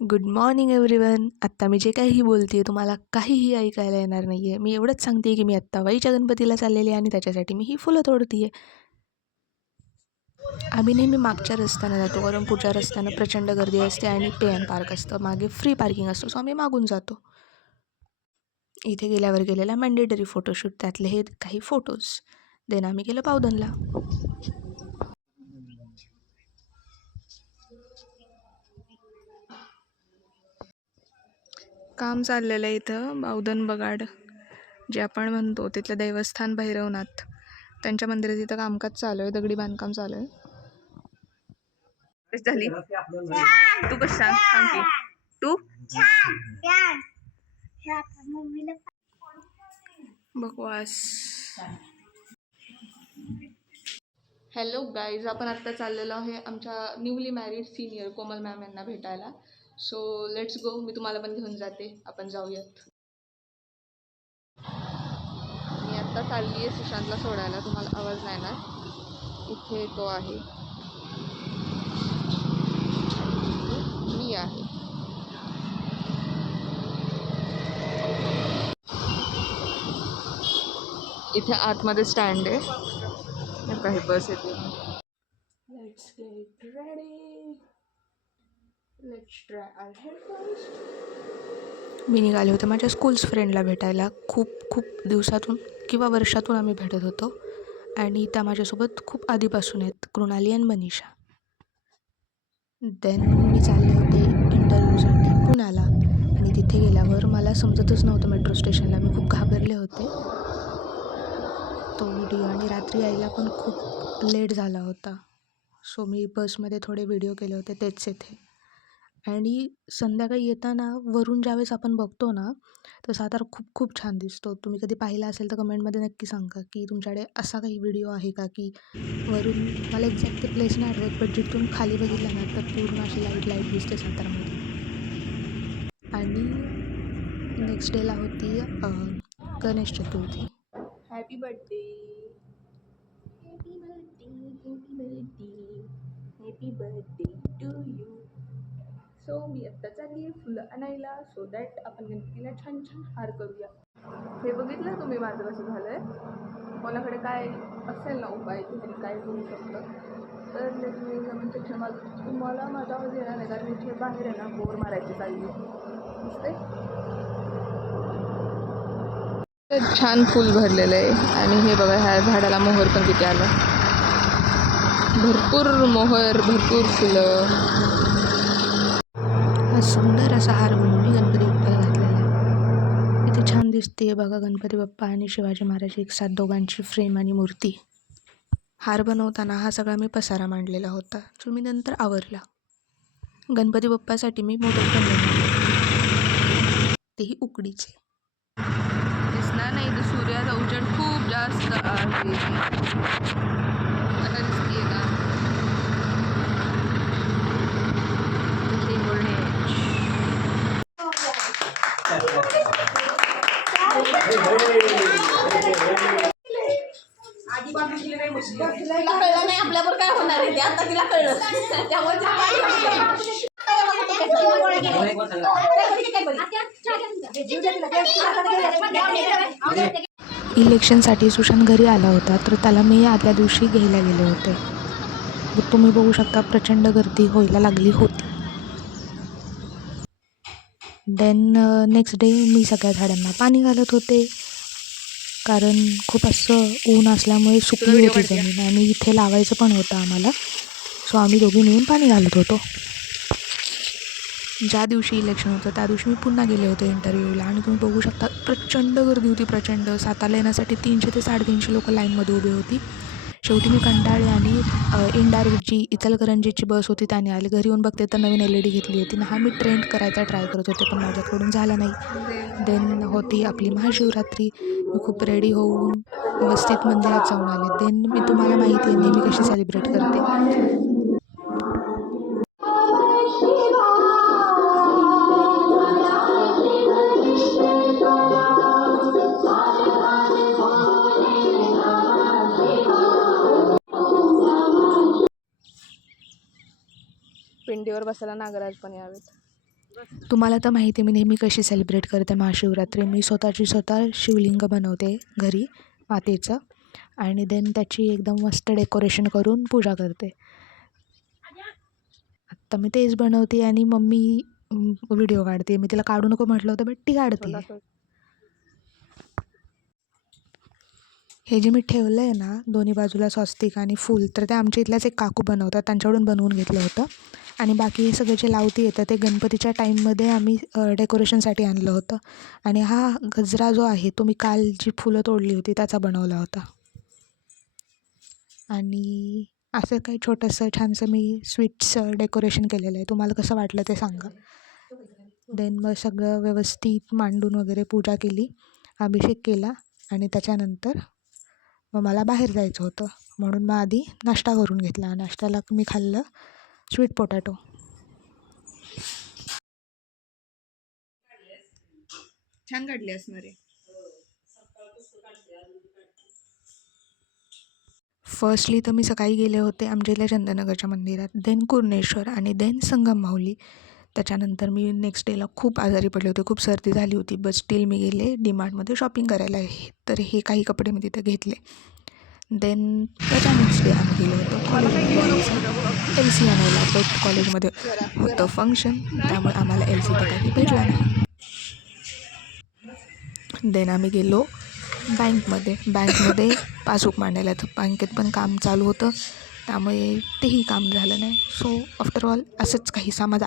Good morning everyone. आत्ता मी जे काही बोलते तुम्हाला काहीही ऐकायला येणार नाही आहे. मी एवढंच सांगते की मी आत्ता वाईच्या गणपतीला चाललेली आहे आणि त्याच्यासाठी मी ही फुलं तोडते आहे. आम्ही नेहमी मागच्या रस्त्यानं जातो कारण पुढच्या रस्त्यानं प्रचंड गर्दी असते आणि पे एन पार्क असतं. मागे फ्री पार्किंग असतो, सो आम्ही मागून जातो. इथे गेल्यावर गेलेला मॅन्डेटरी फोटोशूट, त्यातले हे काही फोटोज. देन आम्ही गेलो पावदनला. काम चाललेलं आहे इथं बावधन बगाड, जे आपण म्हणतो तिथलं देवस्थान भैरवनाथ, त्यांच्या मंदिरात इथं कामकाज चालू आहे. दगडी बांधकाम चालू आहे. कशी झाली तू? कसं सांग की तू बकवास. हॅलो गाईज, आपण आत्ता चाललेलो आहे आमच्या न्यूली मॅरिड सिनियर कोमल मॅम यांना भेटायला. So let's go. मी तुम्हाला पण घेऊन जाते, आपण जाऊयात. मी आत्ता चालली आहे सुशांतला सोडायला. तुम्हाला आवाज नाही ना? इथे तो आहे, मी आहे. इथे आतमध्ये स्टँड आहे, काही बस येते. Let's get ready, let's try our headphones. मी निघाले होते माझ्या स्कूल्स फ्रेंडला भेटायला. खूप दिवसातून किंवा वर्षातून आम्ही भेटत होतो आणि त्या माझ्यासोबत खूप आधीपासून आहेत, कृणाली आणि मनीषा. देन मी चालले होते इंटरव्ह्यूसाठी पुण्याला आणि तिथे गेल्यावर मला समजतच नव्हतं मेट्रो स्टेशनला. मी खूप घाबरले होते तो व्हिडिओ, आणि रात्री यायला पण खूप लेट झाला होता. सो मी बसमध्ये थोडे व्हिडिओ केले होते तेच येथे. आणि संध्याकाळी येताना वरून ज्यावेळेस आपण बघतो ना, तर सातारा खूप छान दिसतो. तुम्ही कधी पाहिला असेल तर कमेंटमध्ये नक्की सांगा की तुमच्याकडे असा काही व्हिडिओ आहे का की वरून, मला एक्झॅक्ट ते प्लेस नाही आठवत, पण जिथून खाली बघितलं ना तर पूर्ण अशी लाईट दिसते सातारामध्ये. आणि नेक्स्ट डेला होती Ganesh Chaturthi. Happy birthday, happy birthday, happy birthday, happy birthday to you. So मी आत्ता चालली आहे फुलं आणायला, सो दॅट आपण गणपतीला छान हार करूया. हे बघितलं तुम्ही माझं कसं झालं आहे? कोणाकडे काय असेल ना उपाय की काय करू शकतं तर तुम्ही कमेंट सेक्शन तुम्हाला माझा आवाज येणार नाही कारण इथे बाहेर आहे ना बोर मारायची चालली दिसते. छान फुल भरलेलं आहे आणि हे बघा, ह्या झाडाला मोहर पण किती आलं. भरपूर मोहर, भरपूर फुलं. हा सुंदर असा हार बनवून मी गणपती बाप्पाला घातलेला आहे. इथे छान दिसते बघा, गणपती बाप्पा आणि शिवाजी महाराज एक साथ, दोघांची फ्रेम आणि मूर्ती. हार बनवताना हा सगळा मी पसारा मांडलेला होता, जो मी नंतर आवरला. गणपती बाप्पासाठी मी मोदक बनवले, तेही उकडीचे. दिसणार नाही तर सूर्याचा उजेड खूप जास्त आहे. आता दिसतीये का? तिला कळलं नाही आपल्यावर काय होणार आहे ते, आता तिला कळलं. इलेक्शनसाठी सुशांत घरी आला होता, तर त्याला मी आदल्या दिवशी घ्यायला गेले होते. तुम्ही बघू शकता प्रचंड गर्दी व्हायला लागली होती. देन नेक्स्ट डे मी सगळ्या झाडांना पाणी घालत होते कारण खूप असं ऊन असल्यामुळे सुकली होती जमीन आणि इथे लावायचं पण होतं आम्हाला. सो आम्ही दोघी मिळून पाणी घालत होतो. ज्या दिवशी इलेक्शन होतं त्या दिवशी मी पुन्हा गेले होते इंटरव्ह्यूला आणि तुम्ही बघू शकता प्रचंड गर्दी होती, प्रचंड. सातारला येण्यासाठी 300 ते 350 लोक लाईनमध्ये उभे होती. शेवटी मी कंटाळले आणि इनडायरेक्ट जी इचलकरंजीची बस होती त्याने आले. घरी येऊन बघते तर नवीन LED घेतली होती ना. मी ट्रेंड करायचा ट्राय करत होते पण माझ्याकडून झाला नाही. देन होती आपली महाशिवरात्री. मी खूप रेडी होऊन व्यवस्थित मंदिरात जाऊन आले. देन मी, तुम्हाला माहिती आहे नेहमी कशी सेलिब्रेट करते. पिंडीवर बसायला नागराज पण यावेत. तुम्हाला तर माहिती आहे मी नेहमी कशी सेलिब्रेट करते महाशिवरात्री. मी स्वतः शिवलिंग बनवते घरी मातीचं आणि देन त्याची एकदम मस्त डेकोरेशन करून पूजा करते. आत्ता मी तेच बनवते आणि मम्मी व्हिडिओ काढते. मी तिला काढू नको म्हटलं होतं बट ती काढते. हे जे मी ठेवलं आहे ना दोन्ही बाजूला स्वस्तिक आणि फूल, तर ते आमच्या इथल्याच एक काकू बनवतात, त्यांच्याकडून बनवून घेतलं होतं. आणि बाकी हे सगळे जे लावती येतं ते गणपतीच्या टाईममध्ये आम्ही डेकोरेशनसाठी आणलं होतं. आणि हा गजरा जो आहे तो मी काल जी फुलं तोडली होती त्याचा बनवला होता. आणि असं काही छोटंसं छानसं मी स्वीट्सचं डेकोरेशन केलेलं आहे. तुम्हाला कसं वाटलं ते सांगा. देन मग सगळं व्यवस्थित मांडून वगैरे पूजा केली, अभिषेक केला आणि त्याच्यानंतर मग मला बाहेर जायचं होतं म्हणून मग आधी नाश्ता करून घेतला. नाश्त्याला मी खाल्लं स्वीट पोटॅटो. छान काढली असणार आहे. फर्स्टली तर मी सकाळी गेले होते आमच्या इथल्या चंदनगरच्या मंदिरात, देन कुर्णेश्वर आणि देन संगम माहुली. त्याच्यानंतर मी नेक्स्ट डेला खूप आजारी पडले होते, खूप सर्दी झाली होती, बट स्टील मी गेले डीमार्टमध्ये शॉपिंग करायला. तर हे काही कपडे मी तिथे घेतले. देन त्याच्या नेक्स्ट डे आम्ही गेलो होतो कॉलेजमध्ये LC आणायला, बट कॉलेजमध्ये होतं फंक्शन त्यामुळे आम्हाला LC तर काही भेटला नाही. देन आम्ही गेलो बँकमध्ये पासबुक मांडायला. तर बँकेत पण काम चालू होतं त्यामुळे तेही काम झालं नाही. सो आफ्टर ऑल असंच काही माझा